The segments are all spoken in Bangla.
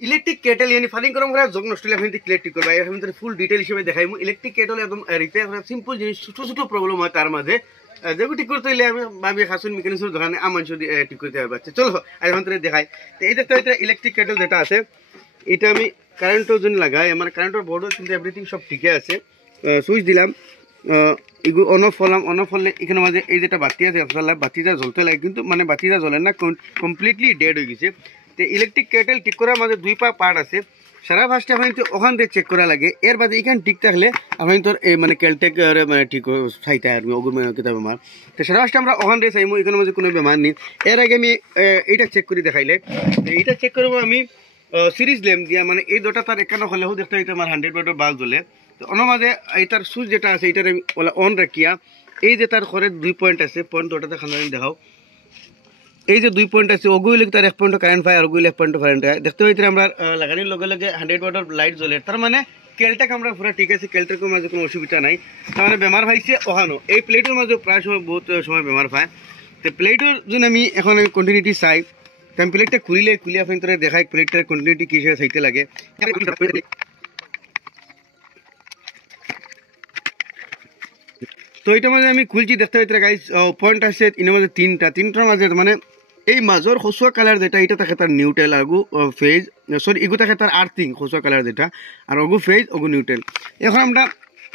ইলেকট্রিক কেটেল यानी পানি গরম করা জগ নষ্ট হলে আপনি ইলেকট্রিক করবা এর ভিতরে ফুল ডিটেইল হিসেবে দেখাইমু ইলেকট্রিক কেটেল একদম রিপেয়ার করা সিম্পল জিনিস ছোট ছোট প্রবলেম হয় তার মাঝে যেগুলো ঠিক করতে হলে আমি ভাবি হাসুন মেকানিক্সের দোকানে আমানশো ঠিক করতে হবে বাচ্চা চলো আজ ভিতরে দেখাই তো এই দেখতে এটা ইলেকট্রিক কেটেল যেটা আছে এটা আমি কারেন্টের জন্য লাগাই আমার কারেন্টের বোর্ডও কিন্তু এভরিথিং সব ঠিকই আছে সুইচ দিলাম এগুলো অন অফ হলে এখানে মাঝে এই যেটা বাতি আছে বাতিটা জ্বলতে লাগে কিন্তু মানে বাতিটা জ্বলে না কমপ্লিটলি ডেড হয়ে গেছে তো ইলেকট্রিক কেটেল ঠিক করার মাঝে দুই পার্ট আছে সারা ফার্স্টে আপনি তো ওখান থেকে চেক করা লাগে এর বাদে এখানে ঠিক থাকলে আপনি তোর এই মানে কেলটেক মানে ঠিক চাইতে আর ওগুলো মানে কিতাব বেমার তো সারা ফার্স্টে আমরা ওখান থেকে চাইমু এখানে মাঝে কোনো বেমার নেই এর আগে আমি এইটা চেক করে দেখাইলে এইটা চেক করবো আমি সিরিজ ল্যাম্প দিয়া মানে এই দুটা তার এখানে হলেও দেখতে হইতে আমার 100 ওয়াটের বাল্ব জ্বলে তো অন্য মাঝে এইটার সুইচ যেটা আছে এইটার আমি অন রাখিয়া এই যে তার ঘরে 2 পয়েন্ট আছে পয়েন্ট দুটাতে খানা দেখাও এই যে 2 পয়েন্ট আছে ওগুলো তার 1 পয়েন্ট কারেন্ট পায় আর ওগুলো 1 পয়েন্ট কারেন্ট পায় দেখতে হইতে আমরা লাগানোর লগে লগে 100 ওয়াটের লাইট জ্বলে তার মানে কেলটেক আমরা পুরো ঠিক আছে কেলটেকের মাঝে কোনো অসুবিধা নাই তার মানে বেমার পাইছে ওখানো এই প্লেটের মাঝে প্রায় সময় বহুত সময় বেমার পায় তো প্লেটের জন্য আমি এখন আমি কন্টিনিউটি চাই আমি প্লেটটা খুলিলে আপনি তোরা দেখাই প্লেটটার কন্টিনিউটি কী হিসেবে চাইতে লাগে তো এইটার মাঝে আমি খুলছি দেখতে হইতে গাইজ পয়েন্ট আছে এর মাঝে তিনটার মাঝে মানে এই মাজর খসুয়া কালার যেটা এটা থাকে তার নিউট্রেল আগু ফেজ সরি এগু থাকে তার আর্থিং খসুয়া কালার যেটা আর অগু ফেজ অগু নিউট্রেল এখন আমরা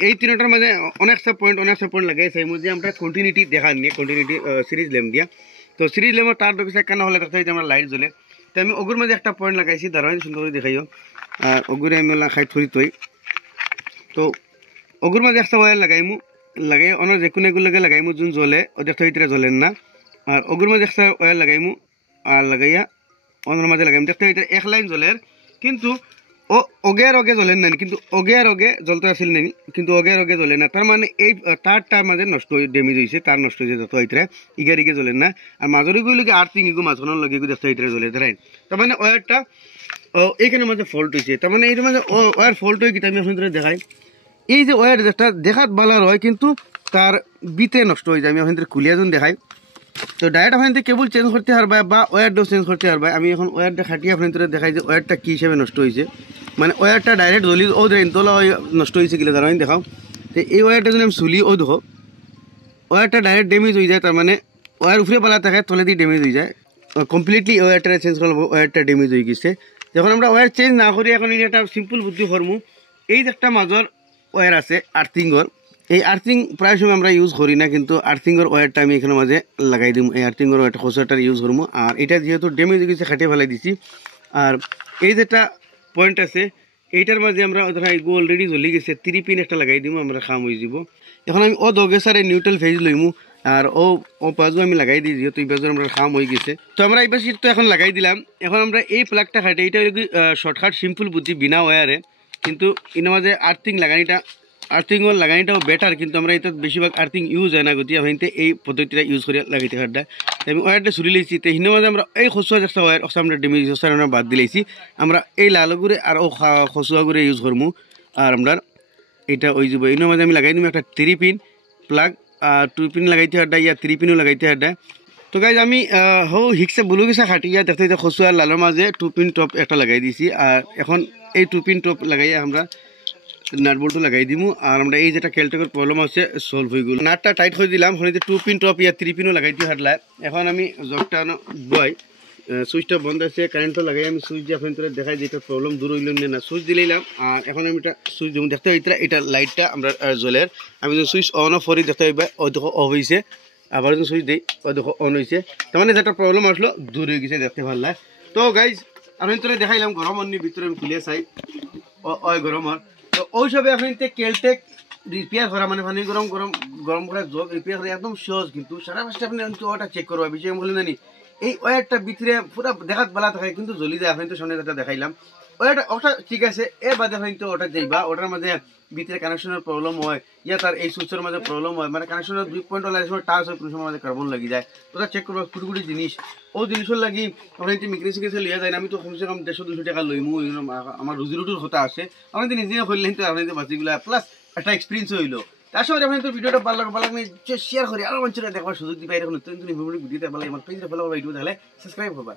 এই তিনটার মাঝে অনেকটা পয়েন্ট লাগাই সেই মধ্যে আমরা কন্টিনিউটি দেখার নিয়ে কন্টিনিউটি সিরিজ ল্যাম্প দিয়া তো সিরিজ ল্যাম্পের তার ডোকে কেন হলে দেখতে হইতে আমরা লাইট জ্বলে তো আমি অগুর মাঝে একটা পয়েন্ট লাগাইছি দাঁড়াই সুন্দর করে দেখাইও আর অগুরে আমি খাই থরি তৈ তো অগুর মাঝে একটা ওয়ার লাগাইমু লাগাই অন্য যে কোনো এগুলোকে লাগাইমু যোন জ্বলে ও দেখতে হইতে জ্বলেন না আর অগুর মাঝে একটা ওয়ার লাগাইমু আর লাগাইয়া অন্যর মাঝে লাগাইমু দেখতে হইতে এক লাইন জ্বলের কিন্তু ও অগে আর অগে জ্বলেন না কিন্তু অগে আর অগে জ্বলতে আসিল নেই কিন্তু অগে আর অগে জ্বলে না তার মানে এই তারটার মাঝে নষ্ট হয়ে ড্যামেজ হয়েছে তার নষ্ট হয়েছে যত হইতে ইগে জ্বলেন না আর মাজরিগুলোকে আর্থিং এগু মাঝখানোর লগে এগু দেখতে হইতে জ্বলে ধরেন তার মানে ওয়ারটা এইখানের মাঝে ফল্ট হয়েছে তার মানে এইটার মাঝে ওয়ার ফল্ট হয়ে কিন্তু আমি আপনাদের দেখাই এই যে ওয়ার যেটা দেখাত ভালো হয় কিন্তু তার বিতে নষ্ট হয়ে যায় আমি আপনাদের খুলিয়া যখন দেখাই তো ডাইরেক্ট আপনাদের কেবল চেঞ্জ করতে পারবা বা ওয়ারটাও চেঞ্জ করতে পারবা আমি এখন ওয়ারটা খাটিয়ে আপনাদের দেখাই যে ওয়ারটা কী হিসেবে নষ্ট হয়েছে মানে ওয়ারটা ডাইরেক্ট জ্বলি ও দেন তোলা নষ্ট হয়েছে কিনা দাঁড়াই দেখাও তো এই ওয়ারটা যদি আমি চুলি ও দেখো ওয়ারটা ডাইরেক্ট ড্যামেজ হয়ে যায় তার মানে ওয়ার উপরে পালা থাকে তলে দিয়ে ড্যামেজ হয়ে যায় কমপ্লিটলি ওয়ারটা চেঞ্জ করলে ওয়ারটা ড্যামেজ হয়ে গেছে যখন আমরা ওয়ার চেঞ্জ না করি এখন এটা সিম্পল বুদ্ধি করমু এই যে একটা মাজর ওয়ার আছে আর্থিংর এই আর্থিং প্রায় সময় আমরা ইউজ করি না কিন্তু আর্থিংর ওয়ারটা আমি এখানে মাঝে লাগাই দিম এই আর্থিংর ওয়ারটা খোসাটার ইউজ করবো আর এটা যেহেতু ড্যামেজ হয়ে গেছে খাটিয়ে ফেলাই দিছি আর এই যেটা পয়েন্ট আছে এইটার মাঝে আমরা ধরা এগু অলরেডি জ্বলি গেছে 3 পিন একটা লাগাই দিব আমরা খাম হয়ে যাব এখন আমি ও দগে সারে নিউট্রাল ফেজ লইমু আর ও পাজু আমি লাগাই দিই যেহেতু এই পাজু আমরা খাম হয়ে গেছে তো আমরা এই পাশে তো এখন লাগাই দিলাম এখন আমরা এই প্লাগটা খাটে এইটা শর্টকাট সিম্পল বুদ্ধি বিনা ওয়ারে কিন্তু এর মাঝে আর্থিং লাগানিটাও বেটার কিন্তু আমরা এটা বেশিরভাগ আর্থিং ইউজ হয় না গতি আমি এই পদ্ধতিটা ইউজ করে লাগাইতে হারটা আমি ওয়ারটা চুরি লাইছি তো হিনের মাঝে আমরা এই খসুয়া একটা ওয়ার আমরা ডেমেজ আমরা বাদ দিলাইছি আমরা এই লালগুড়ে আর ও খসুয়াগুড়ে ইউজ করবো আর আমরা এটা ওই যাব এর মাঝে আমি লাগাই দিব একটা 3 পিন প্লাগ আর 2 পিন লাগাইতে হারটা ইয়া 3 পিনও লাগাইতে হারটা তো গাইজ আমি হিক্সে বুলু গেছা খাটিয়া দেখতে খসুয়া লালের মাঝে 2 পিন টপ একটা লাগাই দিছি আর এখন এই 2 পিন টপ লাগাইয়া আমরা নাট বল্টু লাগাই দিমু আর আমরা এই যেটা কেলটেকের প্রবলেম আছে সলভ হয়ে গেল নাটটা টাইট করে দিলাম হলে 2 পিন টপ ইয়া 3 পিনও লাগাই দিয়ে হাঁটলা এখন আমি জগটা বই সুইচটা বন্ধ আছে কারেন্টও লাগাই আমি সুইচ দিয়ে আপনাদের দেখাই যে এটা প্রবলেম দূর হইল না সুইচ দিলাম আর এখন আমি এটা সুইচ যেমন দেখতে হইতে এটা লাইটটা আমরা জ্বলের আমি যদি সুইচ অন অফ করি দেখতে হইবা ও দেখো অফ হয়েছে আবার যদি সুইচ দিই ও দেখো অন হয়েছে তার মানে যেটা প্রবলেম আসলো দূর হয়ে গেছে দেখতে ভালো লাগে তো গাইজ আপনাদের দেখাইলাম গরম অন্য ভিতরে আমি খুলে চাই গরমর তো ওই সবে আপনি কেলটেক রিপেয়ার করা মানে পানি গরম করা জগ রিপেয়ার করা একদম সহজ কিন্তু সারা মাসে আপনি ওটা চেক করবা বিষয় বলে জানি এই ওয়ারটা ভিতরে পুরো দেখাত বেলা থাকে কিন্তু জ্বলি যায় আপনি তো সামনে যেটা দেখাইলাম ওটা ঠিক আছে এর বাদে হয়তো ওটা যাইবা ওটার মাঝে ভিতরে কানেকশনের প্রবলেম হয় ইয়া তার এই সুইচের মাঝে প্রবলেম হয় মানে কানেকশনের 2 পয়েন্ট লাগে সময় টাচ হয় কোনো সময় মাঝে কার্বন লাগি যায় ওটা চেক করবা কুটি জিনিস ও জিনিসের লাগি আপনি মেকানিক্সে লিয়া যায় না আমি তো কমসে কম 150-200 টাকা লইমু আমার রুজি রুটির কথা আছে আপনি নিজে করলেন তো আপনি বাসিগুলা প্লাস একটা এক্সপিরিয়েন্স হইলো তার সঙ্গে আপনি তো ভিডিওটা ভালো লাগে শেয়ার করি আরো মানুষেরা দেখবার সুযোগ দিবে এরকম নতুন ভিডিওতে ভালো আমার পেজটা ফলো করবা ভিডিও তাহলে সাবস্ক্রাইব করবা।